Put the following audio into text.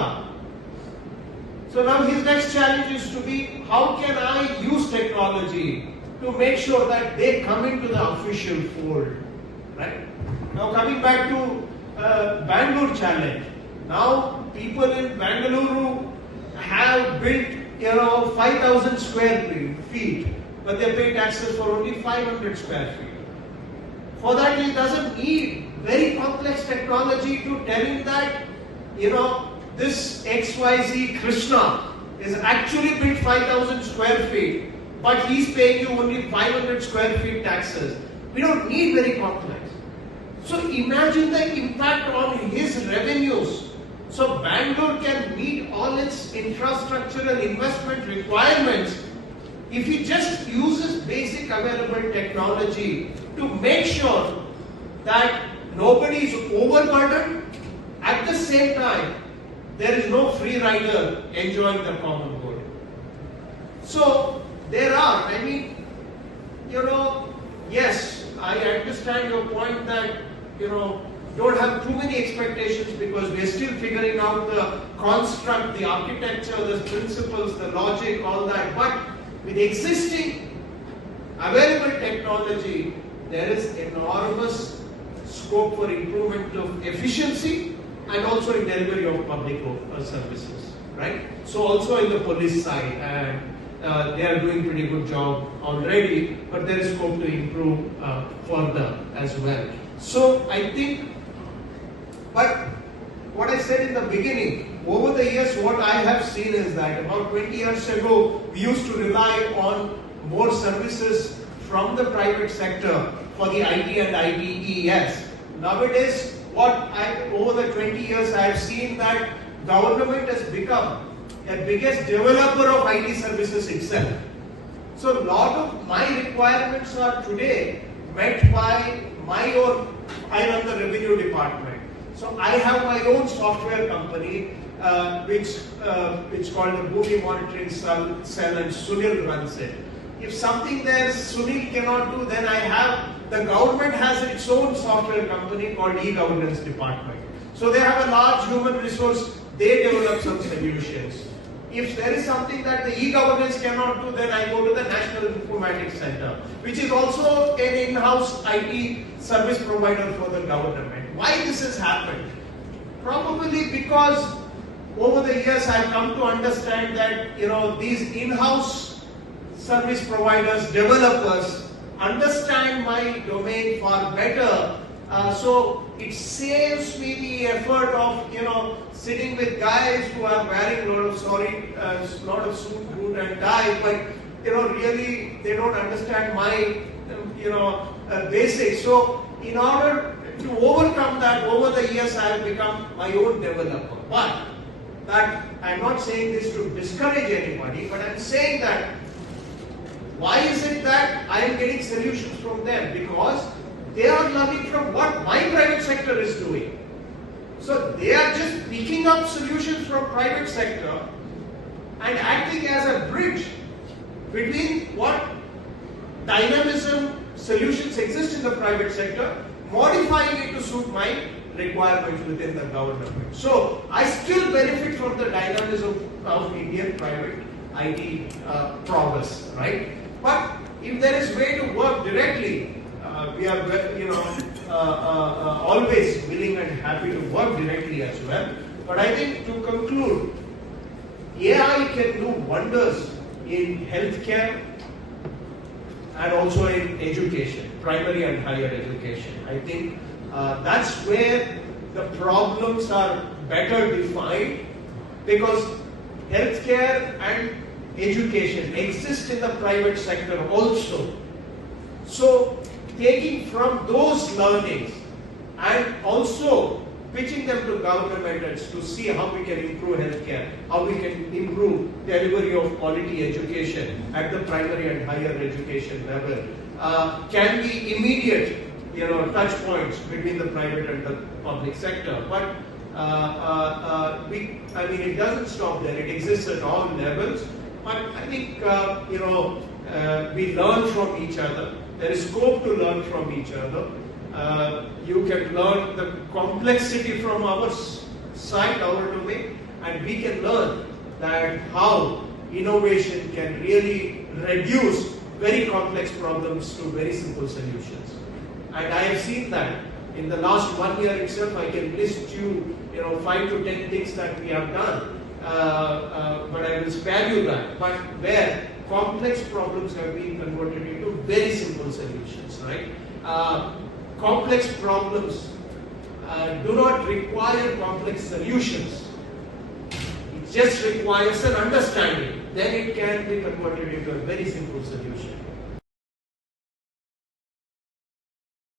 come. So now his next challenge is to be, how can I use technology to make sure that they come into the official fold, right? Now coming back to Bangalore challenge. Now people in Bangalore have built 5,000 square feet, but they pay taxes for only 500 square feet. For that, he doesn't need very complex technology to tell him that, this XYZ Krishna is actually built 5,000 square feet, but he's paying you only 500 square feet taxes. We don't need very complex. So imagine the impact on his revenues. So Bangalore can meet all its infrastructure and investment requirements if he just uses basic available technology to make sure that nobody is overburdened. At the same time, there is no free rider enjoying the common good. So there are, yes, I understand your point that, don't have too many expectations because we are still figuring out the construct, the architecture, the principles, the logic, all that. But with existing available technology, there is enormous scope for improvement of efficiency and also in delivery of public services, right? So also in the police side, and they are doing pretty good job already, but there is scope to improve further as well. So I think, but what I said in the beginning, over the years what I have seen is that about 20 years ago, we used to rely on more services from the private sector for the IT and ITES. Nowadays, over the 20 years I have seen that government has become the biggest developer of IT services itself. So a lot of my requirements are today met by my own, I run the revenue department. So I have my own software company which called the Boomi Monitoring Cell, and Sunil runs it. If something there Sunil cannot do, then the government has its own software company called e-governance department. So they have a large human resource, they develop some solutions. If there is something that the e-governance cannot do, then I go to the National Informatics Center, which is also an in-house IT service provider for the government. Why this has happened? Probably because over the years I've come to understand that these in-house service providers, developers, understand my domain far better. So it saves me the effort of sitting with guys who are wearing a lot of suit, boot and tie, but really they don't understand my basics. So in order to overcome that, over the years I have become my own developer. But that I'm not saying this to discourage anybody, but I'm saying that why is it that I am getting solutions from them? Because they are learning from what my private sector is doing. So they are just picking up solutions from private sector and acting as a bridge between what dynamism solutions exist in the private sector, modifying it to suit my requirements within the government. So I still benefit from the dynamism of Indian private IT prowess, right? But if there is way to work directly, we are always willing and happy to work directly as well. But I think to conclude, AI can do wonders in healthcare and also in education, primary and higher education. I think that's where the problems are better defined, because healthcare and education exist in the private sector also. So taking from those learnings and also pitching them to governments to see how we can improve healthcare, how we can improve delivery of quality education at the primary and higher education level, can be immediate touch points between the private and the public sector. But it doesn't stop there. It exists at all levels. But I think we learn from each other. There is scope to learn from each other. You can learn the complexity from our side, our domain, and we can learn that how innovation can really reduce very complex problems to very simple solutions. And I have seen that in the last 1 year itself. I can list you, 5 to 10 things that we have done, but I will spare you that. But where complex problems have been converted into very simple solutions, right? Complex problems do not require complex solutions. It just requires an understanding. Then it can be converted into a very simple solution.